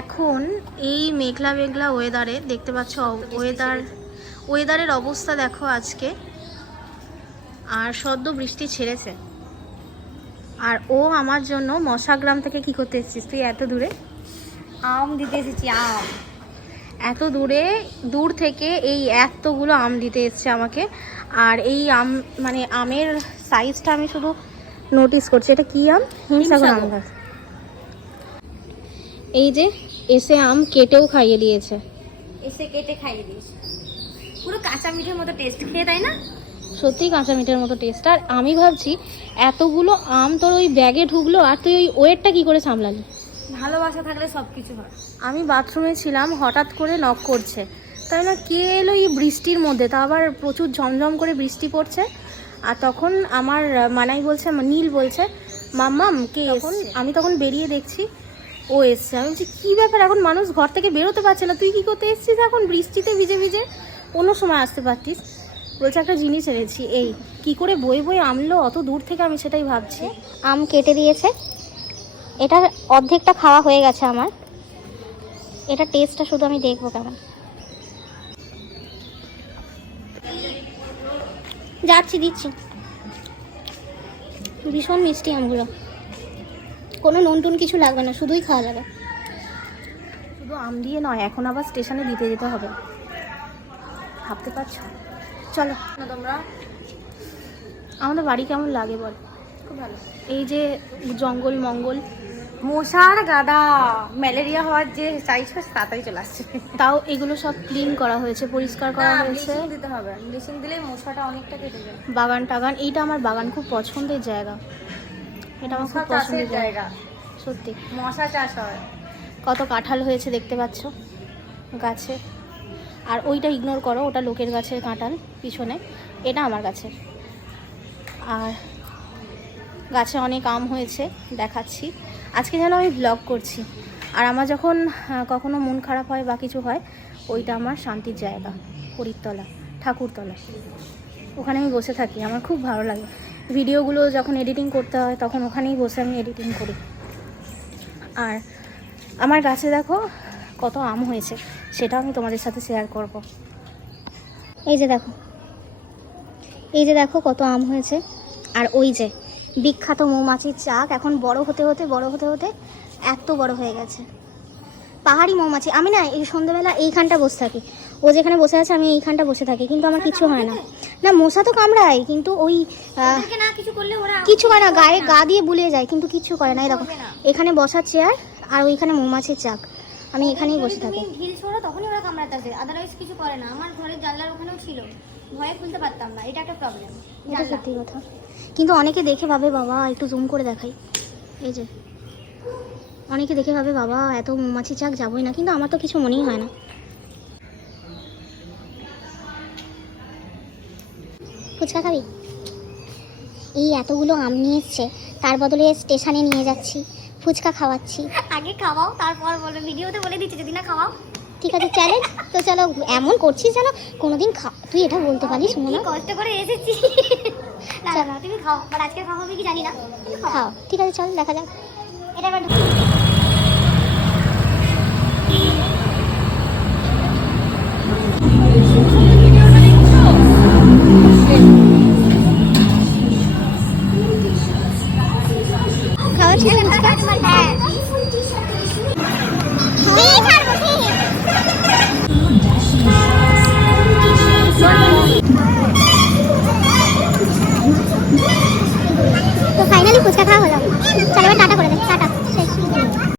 এখন এই মেঘলা মেঘলা ওয়েদারে দেখতে পাচ্ছ ওয়েদারের অবস্থা দেখো আজকে। আর সদ্য বৃষ্টি ছেড়েছে। আর ও আমার জন্য মশাগ্রাম থেকে কি করতে এসেছিস তুই এত দূরে? আম দিতে এসেছি। আম এত দূর থেকে এই এতগুলো আম দিতে এসছে আমাকে। আর এই আম মানে আমের সাইজটা আমি শুধু নোটিস করছি। এটা কি আম? হিমসাগর আম গাছ। এই যে এসে আম কেটেও খাইয়ে দিয়েছে। এসে কেটে খাইয়ে দিয়েছে। পুরো কাঁচা মিঠের মতো টেস্ট, খেয়ে তাই না? সত্যিই কাঁচা মিঠের মতো টেস্ট। আর আমি ভাবছি এতগুলো আম তোর ওই ব্যাগে ঢুকলো আর তুই ওই ওয়েটটা কি করে সামলালি? ভালোবাসা থাকলে সব কিছু হয়। আমি বাথরুমে ছিলাম, হঠাৎ করে নক করছে, তাই না কে এলো এই বৃষ্টির মধ্যে, তা আবার প্রচুর ঝমঝম করে বৃষ্টি পড়ছে। আর তখন আমার মানাই বলছে, নীল বলছে মাম্মাম কে এসছে? আমি তখন বেরিয়ে দেখছি ও এসছে। আমি বলছি কী ব্যাপার, এখন মানুষ ঘর থেকে বেরোতে পারছে না, তুই কী করতে এসছিস এখন বৃষ্টিতে ভিজে ভিজে? অন্য সময় আসতে পারতিস। বলছে একটা জিনিস এনেছি। এই কি করে বই বই আনলো অত দূর থেকে, আমি সেটাই ভাবছি। আম কেটে দিয়েছে, এটা অর্ধেকটা খাওয়া হয়ে গেছে আমার। এটা টেস্টটা শুধু আমি দেখবো কেমন। যাচ্ছি, দিচ্ছি। ভীষণ মিষ্টি আমগুলো, কোনো নুন টুন কিছু লাগবে না, শুধুই খাওয়া যাবে। শুধু আম দিয়ে নয়, এখন আবার স্টেশনে দিতে যেতে হবে, ভাবতে পারছো? চলো না তোমরা, আমাদের বাড়ি কেমন লাগে বল? খুব ভালো। এই যে জঙ্গল মঙ্গল, মশার গাদা, ম্যালেরিয়া হওয়ার যে সাইজ হচ্ছে তাড়াতাড়ি চলে আসছে। তাও এগুলো সব ক্লিন করা হয়েছে, পরিষ্কার করা হয়েছে। ব্লিচিং দিতে হবে, ব্লিচিং দিলেই মশাটা অনেকটা কেটে যায়। বাগান টাগান, এইটা আমার বাগান খুব পছন্দের জায়গা, এটা আমার খুব পছন্দের জায়গা সত্যি। মশা চাষ হয়। কত কাঁঠাল হয়েছে দেখতে পাচ্ছ গাছে। আর ওইটা ইগনোর করো, ওটা লোকের গাছের কাঁঠাল পিছনে, এটা আমার গাছের। আর গাছে অনেক আম হয়েছে, দেখাচ্ছি। আজকে যেন আমি ব্লগ করছি। আর আমার যখন কখনো মন খারাপ হয় বা কিছু হয়, ওইটা আমার শান্তির জায়গা, হরিতলা, ঠাকুরতলা, ওখানে আমি বসে থাকি, আমার খুব ভালো লাগে। ভিডিওগুলো যখন এডিটিং করতে হয় তখন ওখানেই বসে আমি এডিটিং করি। আর আমার গাছে দেখো কত আম হয়েছে, সেটাও আমি তোমাদের সাথে শেয়ার করব। এই যে দেখো, এই যে দেখো কত আম হয়েছে। আর ওই যে বিখ্যাত মৌমাছির চাক এখন বড় হতে হতে এত বড় হয়ে গেছে। পাহাড়ি মৌমাছি। আমি না এই সন্ধ্যেবেলা এইখানটা বসে থাকি, ও যেখানে বসে আছে আমি এইখানটা বসে থাকি, কিন্তু আমার কিছু হয় না। না মশা তো কামড়ায়, কিন্তু ওই না কিছু করলে ওরা কিছু হয় না, গায়ে গা দিয়ে বুলিয়ে যায়, কিন্তু কিছু করে না। এই দেখো এখানে বসার চেয়ার আর ওইখানে মৌমাছির চাক, আমি এখানেই বসে থাকি। ঢিল ছোড়ো তখনই ওরা কামড়াতে আসে, আদারওয়াইজ কিছু করে না। আমার ঘরের জানলার ওখানেও ছিল, ভয়ে খুলতে পারতাম না, এটা একটা প্রবলেম। এটা সত্যি কথা। কিন্তু অনেকে দেখে ভাবে বাবা, একটু জুম করে দেখাই, এই যে অনেকে দেখে ভাবে বাবা এত মৌমাছি চাক যাবোই না, কিন্তু আমার তো কিছু মনেই হয় না। ফুচকা খাবি? এই এতগুলো আম নিয়ে এসছে, তার বদলে স্টেশনে নিয়ে যাচ্ছি, ফুচকা খাওয়াচ্ছি। আগে খাওয়াও তারপর বলো, ভিডিওতে বলে দিচ্ছি যদি না খাওয়াও। ঠিক আছে চ্যালেঞ্জ তো, চলো। এমন করছিস যেন কোনোদিন তুই এটা বলতে পারিস মনে কষ্ট করে এসেছি। না না তুমি খাও, বাট আজকে খাওয়া হবে কি জানি না, খাও। ঠিক আছে চল দেখা যাক। এটা এবার খাওয়াচ্ছি তো ফুচকা? হ্যাঁ তো ফাইনালি ফুচকা খাওয়া হলো। চলো এবার টাটা